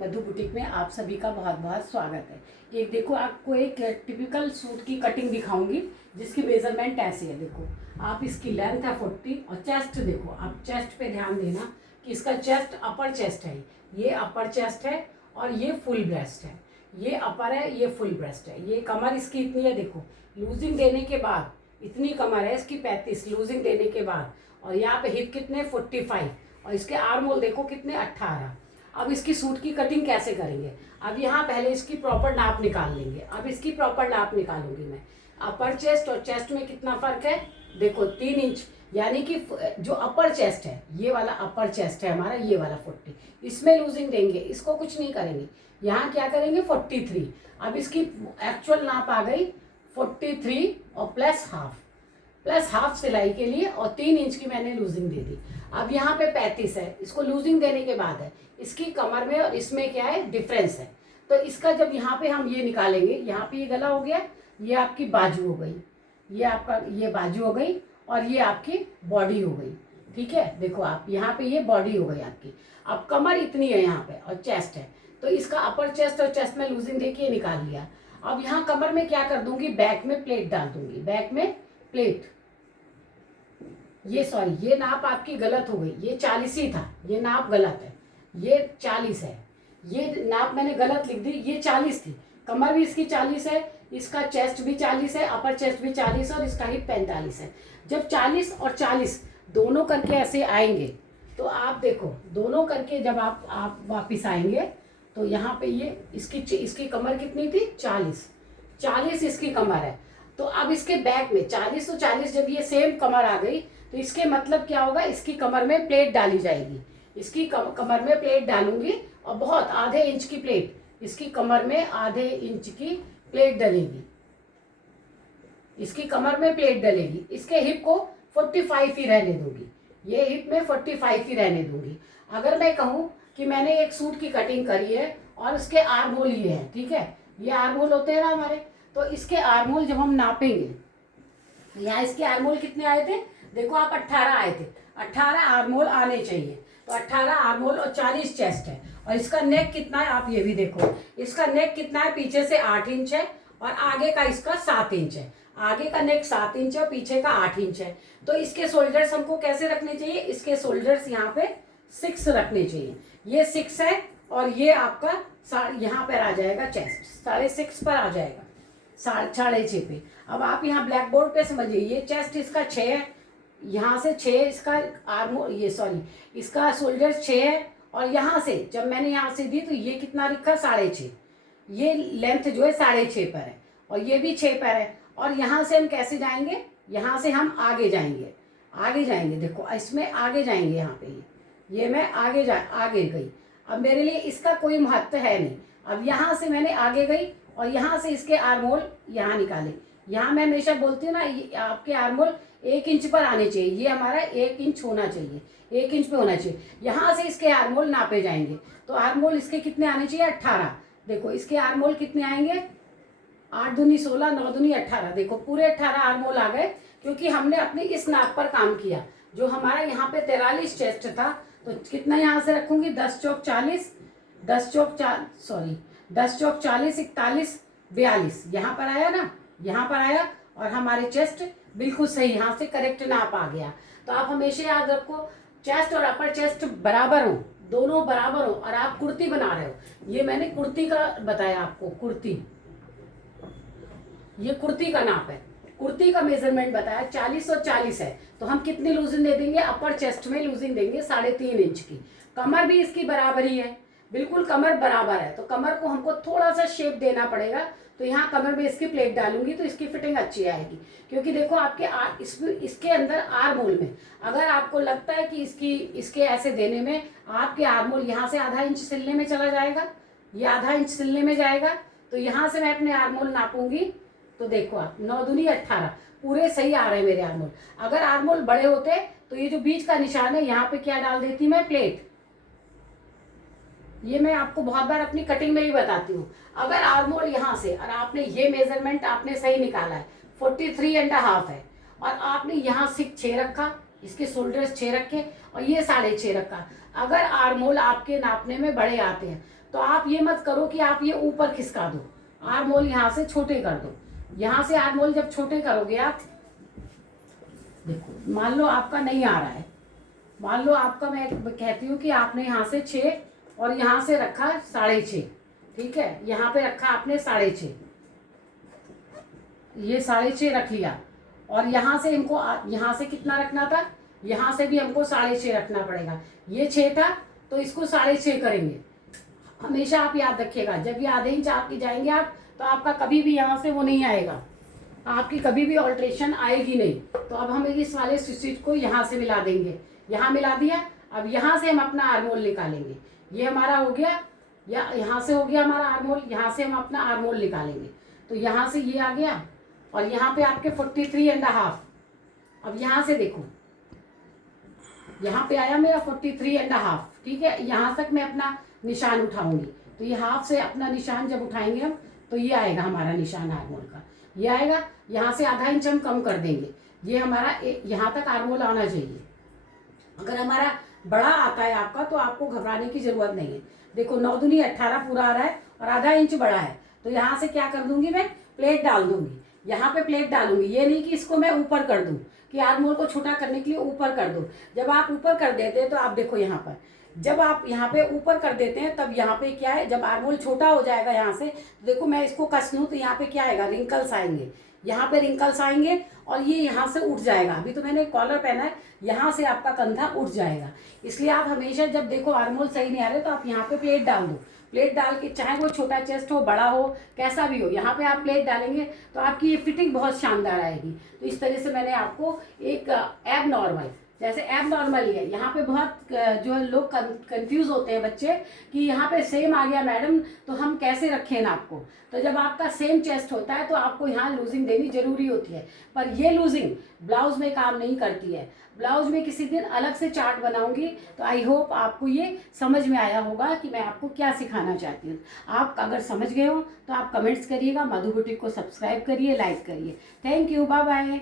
मधु boutique में आप सभी का बहुत बहुत स्वागत है। ये देखो, आपको एक टिपिकल सूट की कटिंग दिखाऊंगी जिसकी मेजरमेंट ऐसी है। देखो, आप इसकी लेंथ है 40 और चेस्ट देखो, आप चेस्ट पे ध्यान देना कि इसका चेस्ट अपर चेस्ट है। ये अपर चेस्ट है और ये फुल ब्रेस्ट है। ये अपर है, ये फुल ब्रेस्ट है। ये कमर इसकी इतनी है, देखो लूजिंग देने के बाद इतनी कमर है इसकी 35 लूजिंग देने के बाद। और यहाँ पे हिप कितने 45 और इसके आर्म होल देखो कितने 18। अब इसकी सूट की कटिंग कैसे करेंगे? अब यहाँ पहले इसकी प्रॉपर नाप निकाल लेंगे। अब इसकी प्रॉपर नाप निकालूंगी मैं। अपर चेस्ट और चेस्ट में कितना फर्क है? देखो 3 इंच, यानी कि जो अपर चेस्ट है, ये वाला अपर चेस्ट है हमारा, ये वाला 40, इसमें लूजिंग देंगे, इसको कुछ नहीं करेंगे। यहाँ क्या करेंगे 43। अब इसकी एक्चुअल नाप आ गई 43 और प्लस हाफ सिलाई के लिए, और 3 इंच की मैंने लूजिंग दे दी। अब यहाँ पे 35 है, इसको लूजिंग देने के बाद है। इसकी कमर में और इसमें क्या है डिफरेंस है। तो इसका जब यहाँ पे हम ये निकालेंगे, यहाँ पे ये गला हो गया, ये आपकी बाजू हो गई, ये आपका ये बाजू हो गई और ये आपकी बॉडी हो गई। ठीक है, देखो आप यहाँ पे ये बॉडी हो गई आपकी। अब कमर इतनी है यहाँ पे और चेस्ट है, तो इसका अपर चेस्ट और चेस्ट में लूजिंग दे के निकाल लिया। अब यहाँ कमर में क्या कर दूंगी, बैक में प्लेट डाल दूंगी, बैक में प्लेट। ये नाप आपकी गलत हो गई, ये 40 ही था, ये नाप गलत है, ये 40 है, ये नाप मैंने गलत लिख दी, ये 40 थी। कमर भी इसकी 40 है, इसका चेस्ट भी 40 है, अपर चेस्ट भी 40 है और इसका हिप 45 है। जब 40 और 40 दोनों करके ऐसे आएंगे तो आप देखो, दोनों करके जब आप वापिस आएंगे तो यहाँ पे ये इसकी कमर कितनी थी 40 इसकी कमर है। तो अब इसके बैक में 40 तो 40 जब ये सेम कमर आ गई तो इसके मतलब क्या होगा, इसकी कमर में प्लेट डाली जाएगी। इसकी कमर में प्लेट डालूंगी और बहुत आधे इंच की प्लेट, इसकी कमर में आधे इंच की प्लेट डलेगी, इसकी कमर में प्लेट डलेगी। इसके हिप को 45 ही रहने दूंगी, ये हिप में 45 ही रहने दूंगी। अगर मैं कहूँ कि मैंने एक सूट की कटिंग करी है और इसके आर्म होल ये है, ठीक है, ये आर्म होल होते हैं ना हमारे, तो इसके आर्म होल जब हम नापेंगे, यहाँ इसके आर्म होल कितने आए थे, देखो आप 18 आए थे, 18 आर्म होल आने चाहिए। तो 18 आर्म होल और 40 चेस्ट है। और इसका नेक कितना है आप ये भी देखो, इसका नेक कितना है, पीछे से 8 इंच है और आगे का इसका 7 इंच है। आगे का नेक 7 इंच है और पीछे का 8 इंच है। तो इसके शोल्डर्स हमको कैसे रखने चाहिए, इसके शोल्डर्स यहाँ पे 6 रखने चाहिए। ये 6 है और ये आपका यहाँ पर आ जाएगा, चेस्ट 6.5 पर आ जाएगा, 6.5 पे। अब आप यहाँ ब्लैक बोर्ड पे समझिए, ये चेस्ट इसका 6 है, यहाँ से 6 इसका इसका शोल्डर 6 है और यहाँ से जब मैंने यहाँ से दी तो ये कितना लिखा 6.5, ये लेंथ जो है 6.5 पर है और ये भी 6 पर है। और यहाँ से हम कैसे जाएंगे, यहाँ से हम आगे जाएंगे, देखो इसमें आगे जाएंगे, यहाँ पे ये मैं आगे गई। अब मेरे लिए इसका कोई महत्व है नहीं। अब यहाँ से मैंने आगे गई और यहाँ से इसके आर्म होल यहाँ निकाले। यहाँ मैं हमेशा बोलती हूँ ना, आपके आर्म होल 1 इंच पर आने चाहिए, ये हमारा 1 इंच होना चाहिए, 1 इंच पे होना चाहिए। यहाँ से इसके आर्म होल नापे जाएंगे तो आर्म होल इसके कितने आने चाहिए 18। देखो इसके आर्म होल कितने आएंगे, 8 दूनी 16, 9 दूनी 18, देखो पूरे 18 आर्म होल आ गए, क्योंकि हमने अपनी इस नाप पर काम किया। जो हमारा यहाँ पे 43 चेस्ट था, तो कितना यहाँ से रखूंगी, 10 चौक 40, 10 चौक 40, 41, 42, यहाँ पर आया ना, यहाँ पर आया और हमारे चेस्ट बिल्कुल सही, यहाँ से करेक्ट नाप आ गया। तो आप हमेशा याद रखो, चेस्ट और अपर चेस्ट बराबर हो, दोनों बराबर हो। और आप कुर्ती बना रहे हो, ये मैंने कुर्ती का बताया आपको, कुर्ती, ये कुर्ती का नाप है, कुर्ती का मेजरमेंट बताया 40 और 40 है। तो हम कितनी लूजिंग दे देंगे, अपर चेस्ट में लूजिंग देंगे 3.5 इंच की। कमर भी इसकी बराबर ही है, बिल्कुल कमर बराबर है, तो कमर को हमको थोड़ा सा शेप देना पड़ेगा। तो यहाँ कमर में इसकी प्लेट डालूंगी तो इसकी फिटिंग अच्छी आएगी, क्योंकि देखो आपके इसके अंदर आर्म होल में अगर आपको लगता है कि इसके ऐसे देने में आपके आर्म होल यहाँ से आधा इंच सिलने में चला जाएगा, ये आधा इंच सिलने में जाएगा, तो यहाँ से मैं अपने आर्म होल नापूंगी तो देखो आप 9 दूनी 18 पूरे सही आ रहे हैं मेरे आर्म होल। अगर आर्म होल बड़े होते तो ये जो बीच का निशान है यहाँ पे क्या डाल देती मैं, प्लेट। ये मैं आपको बहुत बार अपनी कटिंग में भी बताती हूँ। अगर आर्म होल यहाँ से और आपने ये मेजरमेंट आपने सही निकाला है 43.5 है और आपने यहाँ 6 रखा, इसके शोल्डर्स 6 रखे और ये 6.5 रखा। अगर आर्म होल आपके नापने में बड़े आते हैं तो आप ये मत करो कि आप ये ऊपर खिसका दो, आर्म होल यहाँ से छोटे कर दो। यहाँ से आर्म होल जब छोटे करोगे आप, देखो मान लो आपका नहीं आ रहा है, मान लो आपका, मैं कहती हूँ कि आपने यहाँ से 6 और यहाँ से रखा 6.5, ठीक है, यहाँ पे रखा आपने 6.5, ये 6.5 रख लिया और यहाँ से इनको यहाँ से कितना रखना था, यहाँ से भी हमको 6.5 रखना पड़ेगा। ये 6 था तो इसको 6.5 करेंगे। हमेशा आप याद रखिएगा, जब ये आधे इंच आपकी जाएंगे आप, तो आपका कभी भी यहाँ से वो नहीं आएगा, आपकी कभी भी ऑल्ट्रेशन आएगी नहीं। तो अब हम इस वाले स्टिच को यहाँ से मिला देंगे, यहाँ मिला दिया। अब यहाँ से हम अपना आर्म होल निकालेंगे, ये हमारा हो गया, या यहाँ से हो गया हमारा आर्म होल, यहाँ से हम अपना आर्म होल निकालेंगे। तो यहाँ से ये आ गया और यहाँ पे आपके 43.5। अब यहाँ से देखो, यहाँ पे आया मेरा 43.5, ठीक है। यहाँ तक मैं अपना निशान उठाऊंगी, तो ये हाफ से अपना निशान जब उठाएंगे हम, तो ये आएगा हमारा निशान आर्म होल का, ये आएगा। यहाँ से आधा इंच हम कम कर देंगे, ये हमारा यहाँ तक आर्म होल आना चाहिए। अगर हमारा बड़ा आता है आपका तो आपको घबराने की जरूरत नहीं है। देखो 9 दूनी 18 पूरा आ रहा है और आधा इंच बड़ा है, तो यहाँ से क्या कर दूंगी, मैं प्लेट डाल दूंगी, यहाँ पे प्लेट डालूंगी। ये नहीं कि इसको मैं ऊपर कर दूं, कि आर्म होल को छोटा करने के लिए ऊपर कर दो। जब आप ऊपर कर देते हैं तो आप देखो यहाँ पर, जब आप यहाँ पे ऊपर कर देते हैं तब यहाँ पे क्या है, जब आर्म होल छोटा हो जाएगा यहाँ से, तो देखो मैं इसको कस लूँ तो यहाँ पे क्या आएगा, रिंकल्स आएंगे, यहाँ पे रिंकल्स आएंगे और ये यहाँ से उठ जाएगा। अभी तो मैंने कॉलर पहना है, यहाँ से आपका कंधा उठ जाएगा। इसलिए आप हमेशा जब देखो आर्म होल सही नहीं आ रहे तो आप यहाँ पे प्लेट डाल दो। प्लेट डाल के, चाहे वो छोटा चेस्ट हो, बड़ा हो, कैसा भी हो, यहाँ पे आप प्लेट डालेंगे तो आपकी ये फिटिंग बहुत शानदार आएगी। तो इस तरह से मैंने आपको एक एब नॉर्मल, जैसे एब नॉर्मल ही है, यहाँ पे बहुत जो है लोग कंफ्यूज होते हैं बच्चे कि यहाँ पे सेम आ गया मैडम तो हम कैसे रखें नाप को। तो जब आपका सेम चेस्ट होता है तो आपको यहाँ लूजिंग देनी जरूरी होती है, पर ये लूजिंग ब्लाउज में काम नहीं करती है। ब्लाउज में किसी दिन अलग से चार्ट बनाऊंगी, तो आई होप आपको ये समझ में आया होगा कि मैं आपको क्या सिखाना चाहती हूँ। आप अगर समझ गए हो तो आप कमेंट्स करिएगा, मधु बुटीक को सब्सक्राइब करिए, लाइक करिए। Thank you, bye bye.